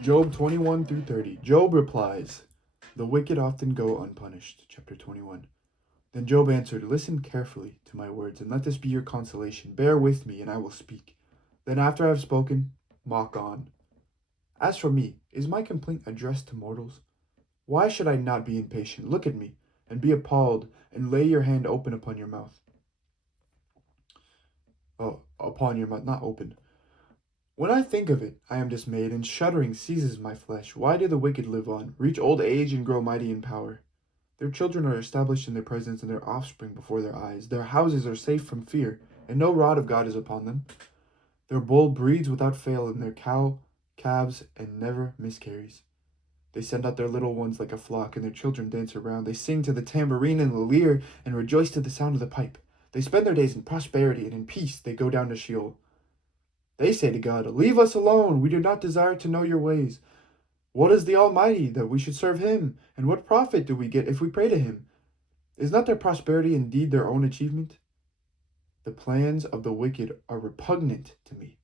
Job 21 through 30. Job replies, "The wicked often go unpunished." Chapter 21. Then Job answered, "Listen carefully to my words, and let this be your consolation. Bear with me, and I will speak. Then after I have spoken, mock on. As for me, is my complaint addressed to mortals? Why should I not be impatient? Look at me, and be appalled, and lay your hand open upon your mouth. Oh, upon your mouth, not open. When I think of it, I am dismayed, and shuddering seizes my flesh. Why do the wicked live on, reach old age, and grow mighty in power? Their children are established in their presence, and their offspring before their eyes. Their houses are safe from fear, and no rod of God is upon them. Their bull breeds without fail, and their cow calves, and never miscarries. They send out their little ones like a flock, and their children dance around. They sing to the tambourine and the lyre, and rejoice to the sound of the pipe. They spend their days in prosperity, and in peace they go down to Sheol. They say to God, "Leave us alone, we do not desire to know your ways. What is the Almighty, that we should serve him? And what profit do we get if we pray to him? Is not their prosperity indeed their own achievement? The plans of the wicked are repugnant to me.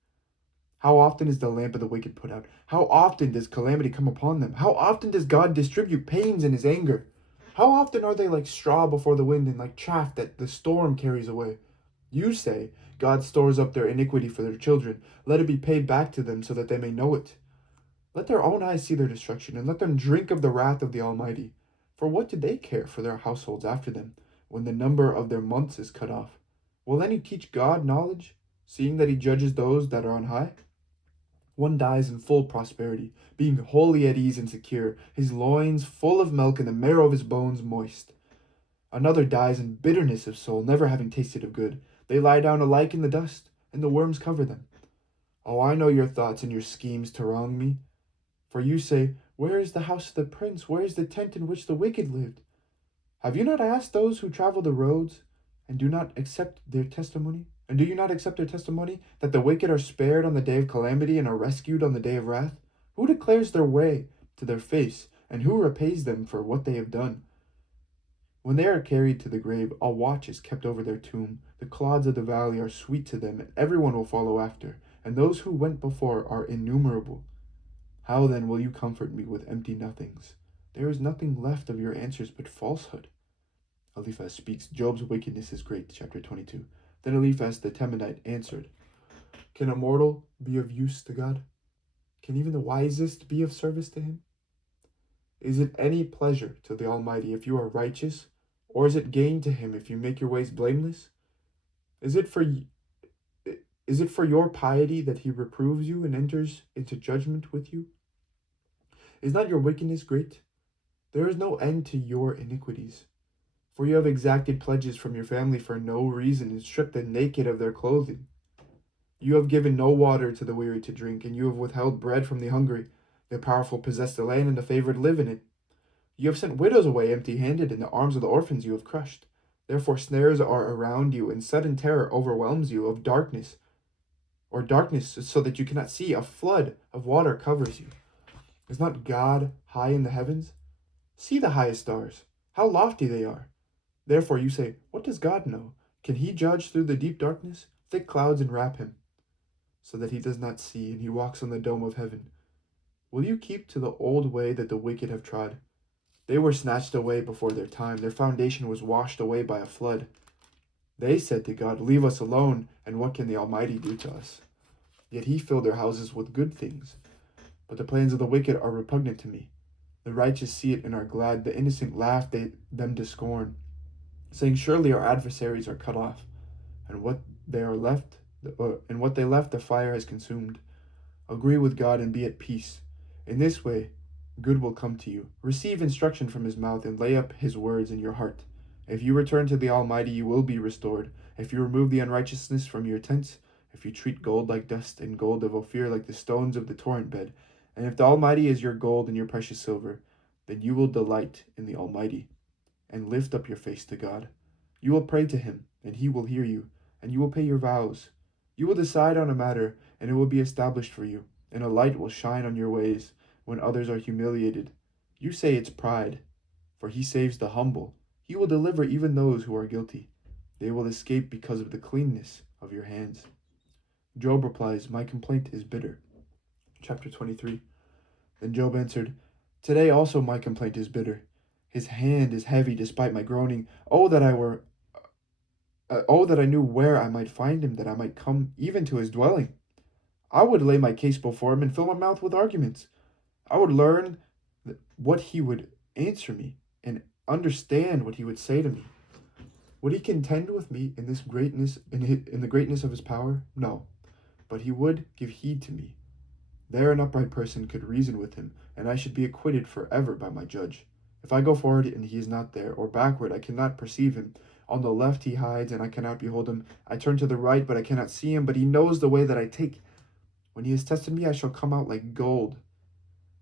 How often is the lamp of the wicked put out? How often does calamity come upon them? How often does God distribute pains in his anger? How often are they like straw before the wind, and like chaff that the storm carries away? You say, God stores up their iniquity for their children. Let it be paid back to them so that they may know it. Let their own eyes see their destruction, and let them drink of the wrath of the Almighty. For what do they care for their households after them, when the number of their months is cut off? Will any teach God knowledge, seeing that he judges those that are on high? One dies in full prosperity, being wholly at ease and secure, his loins full of milk and the marrow of his bones moist. Another dies in bitterness of soul, never having tasted of good. They lie down alike in the dust, and the worms cover them. Oh, I know your thoughts and your schemes to wrong me. For you say, where is the house of the prince? Where is the tent in which the wicked lived? Have you not asked those who travel the roads, and do not accept their testimony? And do you not accept their testimony, that the wicked are spared on the day of calamity and are rescued on the day of wrath? Who declares their way to their face, and who repays them for what they have done? When they are carried to the grave, a watch is kept over their tomb. The clods of the valley are sweet to them, and everyone will follow after, and those who went before are innumerable. How then will you comfort me with empty nothings? There is nothing left of your answers but falsehood. Eliphaz speaks, Job's wickedness is great, chapter 22. Then Eliphaz the Temanite answered, Can a mortal be of use to God? Can even the wisest be of service to him? Is it any pleasure to the Almighty if you are righteous, or is it gain to him if you make your ways blameless? Is it for is it for your piety that he reproves you and enters into judgment with you? Is not your wickedness great? There is no end to your iniquities. For you have exacted pledges from your family for no reason, and stripped the naked of their clothing. You have given no water to the weary to drink, and you have withheld bread from the hungry. The powerful possess the land, and the favored live in it. You have sent widows away empty-handed, and the arms of the orphans you have crushed. Therefore snares are around you, and sudden terror overwhelms you of darkness, or darkness so that you cannot see. A flood of water covers you. Is not God high in the heavens? See the highest stars, how lofty they are. Therefore you say, what does God know? Can he judge through the deep darkness? Thick clouds enwrap him, so that he does not see, and he walks on the dome of heaven. Will you keep to the old way that the wicked have trod? They were snatched away before their time. Their foundation was washed away by a flood. They said to God, leave us alone, and what can the Almighty do to us? Yet he filled their houses with good things. But the plans of the wicked are repugnant to me. The righteous see it and are glad. The innocent laugh them to scorn, saying, surely our adversaries are cut off, and what they left the fire has consumed. Agree with God and be at peace. In this way good will come to you. Receive instruction from his mouth, and lay up his words in your heart. If you return to the Almighty, you will be restored. If you remove the unrighteousness from your tents, if you treat gold like dust, and gold of Ophir like the stones of the torrent bed, and if the Almighty is your gold and your precious silver, then you will delight in the Almighty, and lift up your face to God. You will pray to him, and he will hear you, and you will pay your vows. You will decide on a matter, and it will be established for you, and a light will shine on your ways when others are humiliated. You say it's pride, for he saves the humble. He will deliver even those who are guilty. They will escape because of the cleanness of your hands. Job replies, my complaint is bitter. Chapter 23. Then Job answered, Today also my complaint is bitter. His hand is heavy despite my groaning. Oh, that I knew where I might find him, that I might come even to his dwelling. I would lay my case before him and fill my mouth with arguments. I would learn what he would answer me and understand what he would say to me. Would he contend with me in this greatness, in the greatness of his power? No, but he would give heed to me. There an upright person could reason with him, and I should be acquitted forever by my judge. If I go forward and he is not there, or backward, I cannot perceive him. On the left he hides, and I cannot behold him. I turn to the right, but I cannot see him, but he knows the way that I take. When he has tested me, I shall come out like gold.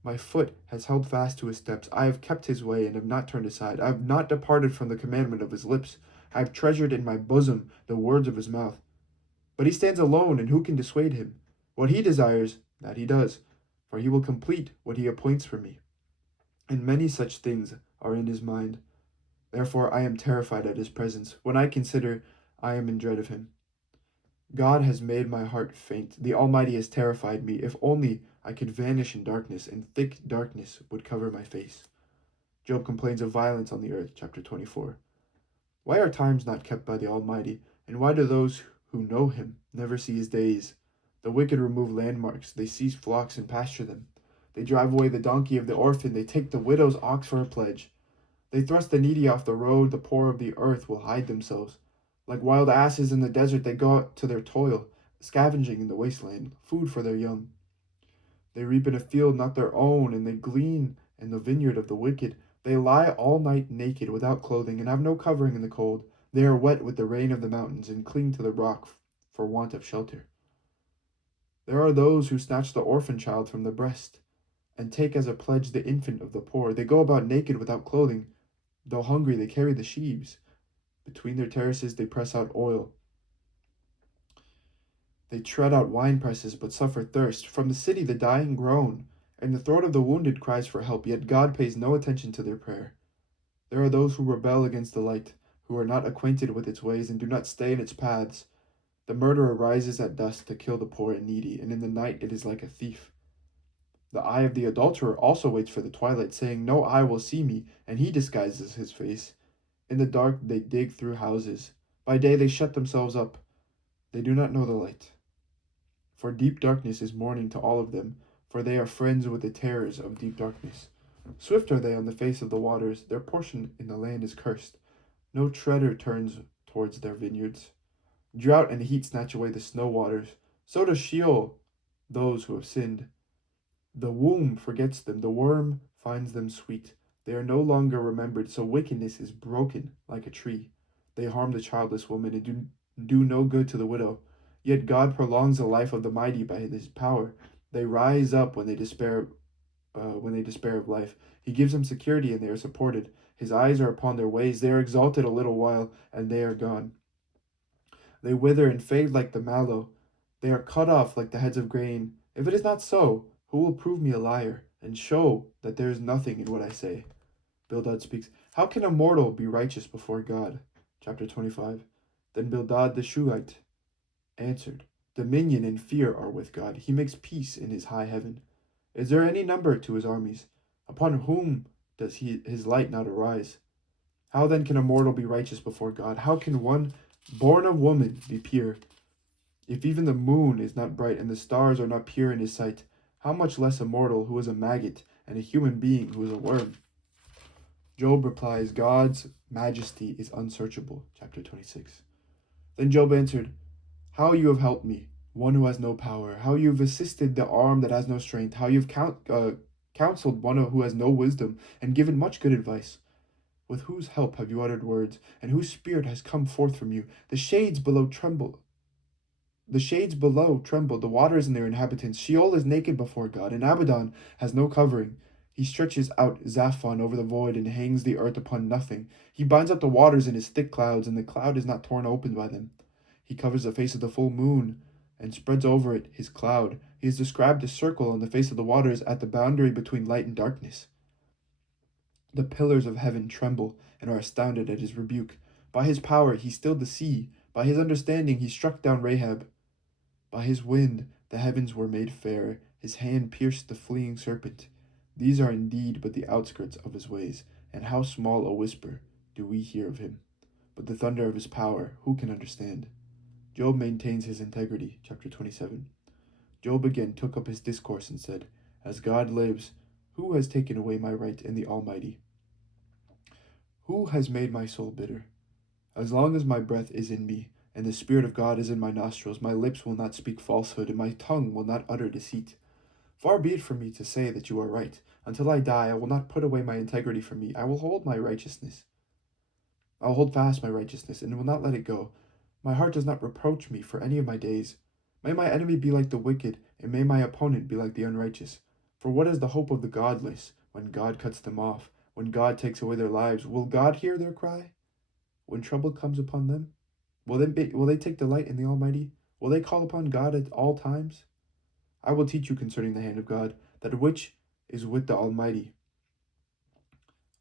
My foot has held fast to his steps. I have kept his way and have not turned aside. I have not departed from the commandment of his lips. I have treasured in my bosom the words of his mouth. But he stands alone, and who can dissuade him? What he desires, that he does, for he will complete what he appoints for me. And many such things are in his mind. Therefore I am terrified at his presence. When I consider, I am in dread of him. God has made my heart faint. The Almighty has terrified me. If only I could vanish in darkness, and thick darkness would cover my face. Job complains of violence on the earth, chapter 24. Why are times not kept by the Almighty, and why do those who know him never see his days? The wicked remove landmarks, they seize flocks and pasture them. They drive away the donkey of the orphan, they take the widow's ox for a pledge. They thrust the needy off the road, the poor of the earth will hide themselves. Like wild asses in the desert, they go out to their toil, scavenging in the wasteland, food for their young. They reap in a field not their own, and they glean in the vineyard of the wicked. They lie all night naked, without clothing, and have no covering in the cold. They are wet with the rain of the mountains, and cling to the rock for want of shelter. There are those who snatch the orphan child from the breast, and take as a pledge the infant of the poor. They go about naked without clothing. Though hungry, they carry the sheaves. Between their terraces they press out oil. They tread out wine presses, but suffer thirst. From the city the dying groan, and the throat of the wounded cries for help, yet God pays no attention to their prayer. There are those who rebel against the light, who are not acquainted with its ways, and do not stay in its paths. The murderer rises at dusk to kill the poor and needy, and in the night it is like a thief. The eye of the adulterer also waits for the twilight, saying, No eye will see me, and he disguises his face. In the dark they dig through houses. By day they shut themselves up. They do not know the light. For deep darkness is morning to all of them, for they are friends with the terrors of deep darkness. Swift are they on the face of the waters, their portion in the land is cursed. No treader turns towards their vineyards. Drought and heat snatch away the snow waters, so does Sheol those who have sinned. The womb forgets them, the worm finds them sweet. They are no longer remembered, so wickedness is broken like a tree. They harm the childless woman and do no good to the widow. Yet God prolongs the life of the mighty by his power. They rise up when they despair of life. He gives them security and they are supported. His eyes are upon their ways. They are exalted a little while and they are gone. They wither and fade like the mallow. They are cut off like the heads of grain. If it is not so, who will prove me a liar and show that there is nothing in what I say? Bildad speaks. How can a mortal be righteous before God? Chapter 25. Then Bildad the Shuhite answered, Dominion and fear are with God. He makes peace in his high heaven. Is there any number to his armies? Upon whom does his light not arise? How then can a mortal be righteous before God? How can one born of woman be pure? If even the moon is not bright and the stars are not pure in his sight, how much less a mortal who is a maggot and a human being who is a worm? Job replies, God's majesty is unsearchable. Chapter 26. Then Job answered, How you have helped me, one who has no power. How you have assisted the arm that has no strength. How you have counseled one who has no wisdom, and given much good advice. With whose help have you uttered words, and whose spirit has come forth from you? The shades below tremble. The waters and their inhabitants. Sheol is naked before God, and Abaddon has no covering. He stretches out Zaphon over the void and hangs the earth upon nothing. He binds up the waters in his thick clouds, and the cloud is not torn open by them. He covers the face of the full moon and spreads over it his cloud. He has described a circle on the face of the waters at the boundary between light and darkness. The pillars of heaven tremble and are astounded at his rebuke. By his power he stilled the sea. By his understanding he struck down Rahab. By his wind the heavens were made fair. His hand pierced the fleeing serpent. These are indeed but the outskirts of his ways, and how small a whisper do we hear of him. But the thunder of his power, who can understand? Job maintains his integrity. Chapter 27. Job again took up his discourse and said, As God lives, who has taken away my right in the Almighty? Who has made my soul bitter? As long as my breath is in me, and the Spirit of God is in my nostrils, my lips will not speak falsehood, and my tongue will not utter deceit. Far be it from me to say that you are right. Until I die, I will not put away my integrity from me. I will hold my righteousness. I will hold fast my righteousness, and will not let it go. My heart does not reproach me for any of my days. May my enemy be like the wicked, and may my opponent be like the unrighteous. For what is the hope of the godless when God cuts them off, when God takes away their lives? Will God hear their cry? When trouble comes upon them? Will they take delight in the Almighty? Will they call upon God at all times? I will teach you concerning the hand of God, that which is with the Almighty.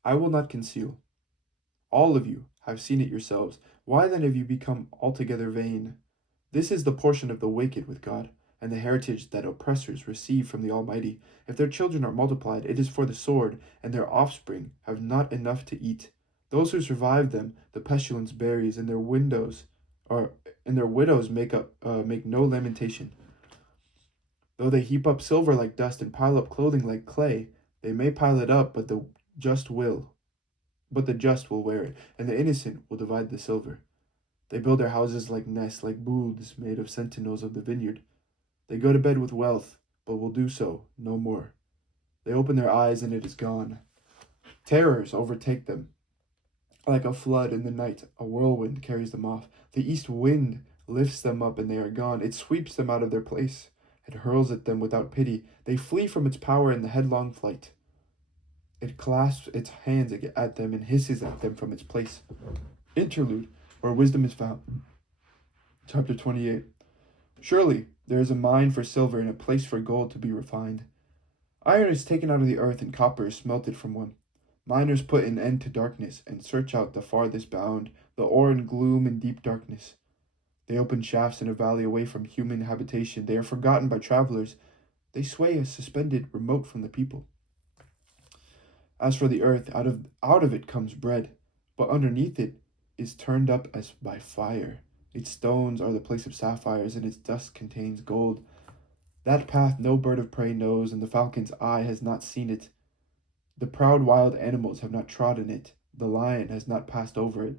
I will not conceal. All of you have seen it yourselves. Why then have you become altogether vain? This is the portion of the wicked with God, and the heritage that oppressors receive from the Almighty. If their children are multiplied, it is for the sword, and their offspring have not enough to eat. Those who survive them, the pestilence buries, and their widows make no lamentation. Though they heap up silver like dust and pile up clothing like clay, they may pile it up, but the just will wear it, and the innocent will divide the silver. They build their houses like nests, like booths made of sentinels of the vineyard. They go to bed with wealth, but will do so no more. They open their eyes, and it is gone. Terrors overtake them. Like a flood in the night, a whirlwind carries them off. The east wind lifts them up, and they are gone. It sweeps them out of their place. It hurls at them without pity. They flee from its power in the headlong flight. It clasps its hands at them and hisses at them from its place. Interlude, where wisdom is found. Chapter 28. Surely there is a mine for silver and a place for gold to be refined. Iron is taken out of the earth, and copper is smelted from one. Miners put an end to darkness and search out the farthest bound, the ore in gloom and deep darkness. They open shafts in a valley away from human habitation. They are forgotten by travelers. They sway as suspended, remote from the people. As for the earth, out of it comes bread, but underneath it is turned up as by fire. Its stones are the place of sapphires, and its dust contains gold. That path no bird of prey knows, and the falcon's eye has not seen it. The proud wild animals have not trodden it. The lion has not passed over it.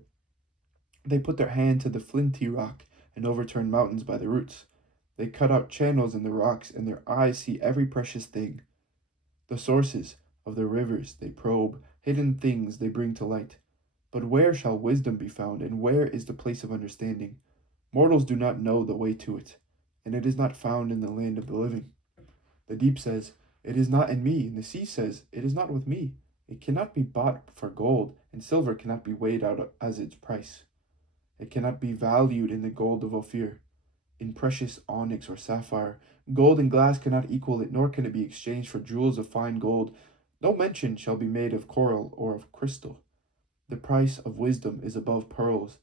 They put their hand to the flinty rock and overturn mountains by the roots. They cut out channels in the rocks, and their eyes see every precious thing. The sources of the rivers they probe, hidden things they bring to light. But where shall wisdom be found, and where is the place of understanding? Mortals do not know the way to it, and it is not found in the land of the living. The deep says, It is not in me, and the sea says, It is not with me. It cannot be bought for gold, and silver cannot be weighed out as its price. It cannot be valued in the gold of Ophir, in precious onyx or sapphire. Gold and glass cannot equal it, nor can it be exchanged for jewels of fine gold. No mention shall be made of coral or of crystal. The price of wisdom is above pearls.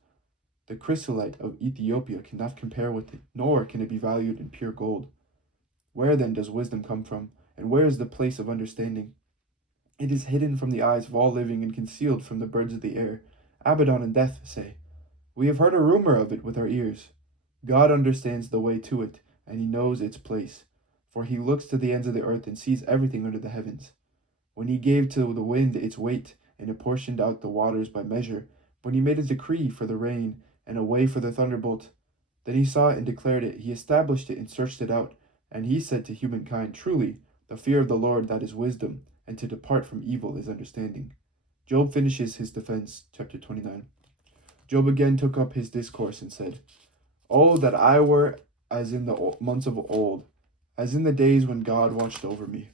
The chrysolite of Ethiopia cannot compare with it, nor can it be valued in pure gold. Where then does wisdom come from, and where is the place of understanding? It is hidden from the eyes of all living and concealed from the birds of the air. Abaddon and Death say, We have heard a rumor of it with our ears. God understands the way to it, and he knows its place, for he looks to the ends of the earth and sees everything under the heavens. When he gave to the wind its weight, and apportioned out the waters by measure, when he made a decree for the rain, and a way for the thunderbolt, then he saw it and declared it, he established it and searched it out, and he said to humankind, Truly, the fear of the Lord, that is wisdom, and to depart from evil is understanding. Job finishes his defense, chapter 29. Job again took up his discourse and said, Oh, that I were as in the months of old, as in the days when God watched over me.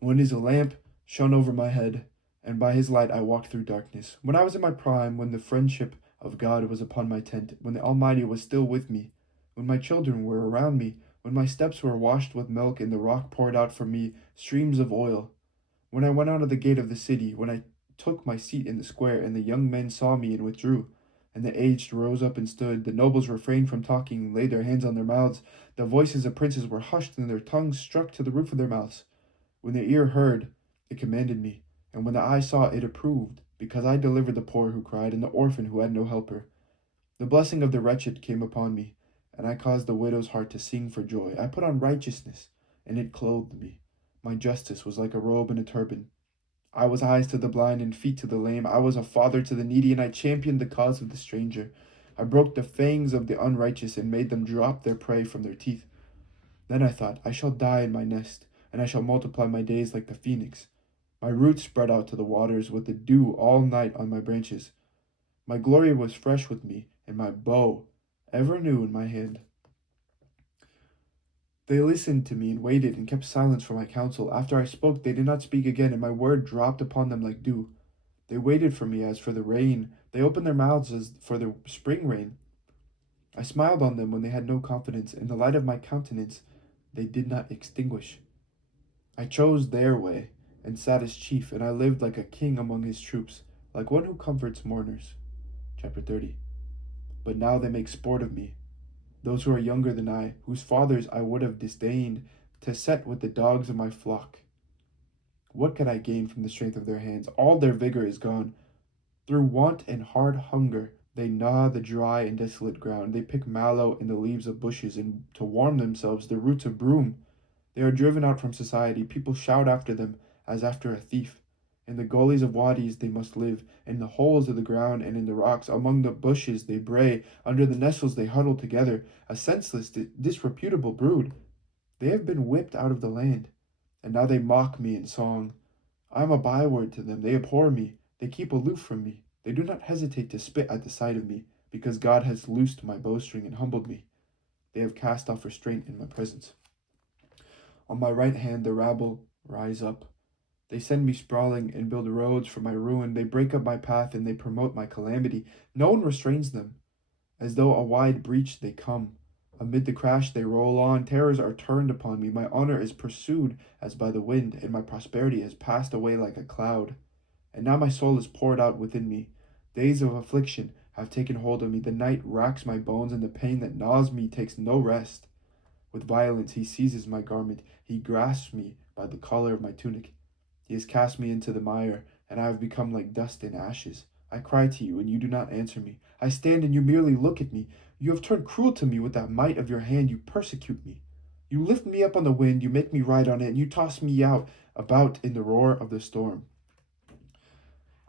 When his lamp shone over my head, and by his light I walked through darkness. When I was in my prime, when the friendship of God was upon my tent, when the Almighty was still with me, when my children were around me, when my steps were washed with milk, and the rock poured out for me streams of oil. When I went out of the gate of the city, when I took my seat in the square, and the young men saw me and withdrew, and the aged rose up and stood, the nobles refrained from talking and laid their hands on their mouths, the voices of princes were hushed, and their tongues struck to the roof of their mouths. When the ear heard, it commanded me, and when the eye saw, it approved, because I delivered the poor who cried, and the orphan who had no helper. The blessing of the wretched came upon me, and I caused the widow's heart to sing for joy. I put on righteousness, and it clothed me. My justice was like a robe and a turban. I was eyes to the blind and feet to the lame. I was a father to the needy, and I championed the cause of the stranger. I broke the fangs of the unrighteous and made them drop their prey from their teeth. Then I thought, I shall die in my nest, and I shall multiply my days like the phoenix. My roots spread out to the waters with the dew all night on my branches. My glory was fresh with me, and my bow ever new in my hand. They listened to me and waited and kept silence for my counsel. After I spoke, they did not speak again, and my word dropped upon them like dew. They waited for me as for the rain. They opened their mouths as for the spring rain. I smiled on them when they had no confidence. In the light of my countenance, they did not extinguish. I chose their way and sat as chief, and I lived like a king among his troops, like one who comforts mourners. Chapter 30. But now they make sport of me, those who are younger than I, whose fathers I would have disdained to set with the dogs of my flock. What could I gain from the strength of their hands? All their vigor is gone. Through want and hard hunger, they gnaw the dry and desolate ground. They pick mallow in the leaves of bushes, and to warm themselves, the roots of broom. They are driven out from society. People shout after them as after a thief. In the gullies of wadis they must live, in the holes of the ground and in the rocks. Among the bushes they bray, under the nettles they huddle together, a senseless, disreputable brood. They have been whipped out of the land, and now they mock me in song. I am a byword to them. They abhor me. They keep aloof from me. They do not hesitate to spit at the sight of me, because God has loosed my bowstring and humbled me. They have cast off restraint in my presence. On my right hand the rabble rise up. They send me sprawling and build roads for my ruin. They break up my path and they promote my calamity. No one restrains them. As though a wide breach they come. Amid the crash they roll on. Terrors are turned upon me. My honor is pursued as by the wind, and my prosperity has passed away like a cloud. And now my soul is poured out within me. Days of affliction have taken hold of me. The night racks my bones, and the pain that gnaws me takes no rest. With violence he seizes my garment. He grasps me by the collar of my tunic. He has cast me into the mire, and I have become like dust and ashes. I cry to you, and you do not answer me. I stand, and you merely look at me. You have turned cruel to me with that might of your hand. You persecute me. You lift me up on the wind. You make me ride on it, and you toss me out about in the roar of the storm.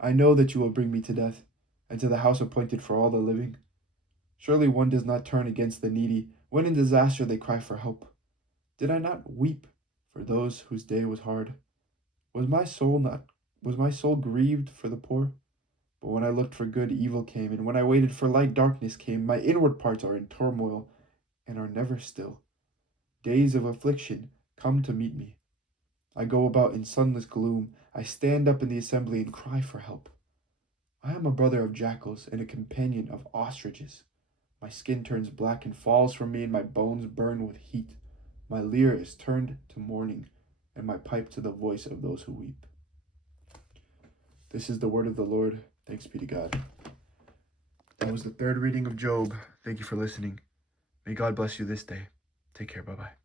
I know that you will bring me to death, and to the house appointed for all the living. Surely one does not turn against the needy, when in disaster they cry for help. Did I not weep for those whose day was hard? Was my soul grieved for the poor? But when I looked for good, evil came, and when I waited for light, darkness came. My inward parts are in turmoil and are never still. Days of affliction come to meet me. I go about in sunless gloom. I stand up in the assembly and cry for help. I am a brother of jackals and a companion of ostriches. My skin turns black and falls from me, and my bones burn with heat. My lyre is turned to mourning, and my pipe to the voice of those who weep. This is the word of the Lord. Thanks be to God. That was the third reading of Job. Thank you for listening. May God bless you this day. Take care. Bye-bye.